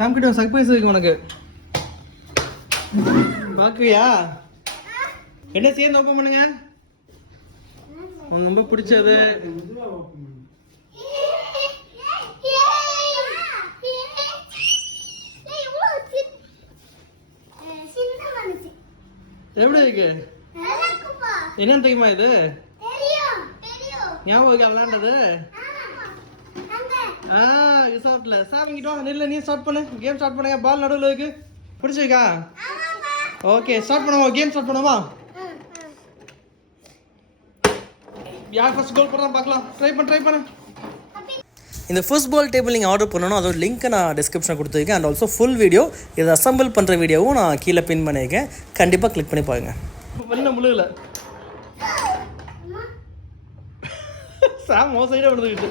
சாம் கிட்ட சர்ப்ரைஸ் இருக்கு உனக்கு. பாக்குறியா? என்ன சேர்ந்து ஓபன் பண்ணுங்க. உனக்கு ரொம்ப பிடிச்சது. எப்படி இருக்கு? என்ன தெரியுமா இது? ஞாபகம் இருக்கா விளையாண்டது? ரிசார்ட்ல. சாமி கிட்ட நில்ல, நீ ஸ்டார்ட் பண்ணு. கேம் ஸ்டார்ட் பண்ணுங்க. பால் நடுவில் இருக்கு. பிடிச்சிருக்கா? ஓகே ஸ்டார்ட் பண்ணுவோம். கேம் ஸ்டார்ட் பண்ணுவா. யார் ஃபர்ஸ்ட் கோல் போடுறான்னு பார்க்கலாம். ட்ரை பண்ணு. இந்த ஃபுட்பால் டேபிள் நீங்கள் ஆர்டர் பண்ணணும். அதோட லிங்க்கை நான் டிஸ்கிரிப்ஷனில் கொடுத்துருக்கேன். அண்ட் ஆல்சோ ஃபுல் வீடியோ, இதை அசம்பிள் பண்ணுற வீடியோவும் நான் கீழே பின் பண்ணியிருக்கேன். கண்டிப்பாக கிளிக் பண்ணி பாருங்க. பண்ண முழுகல சாம் மோ சைடாக விழுந்துக்கிட்டு.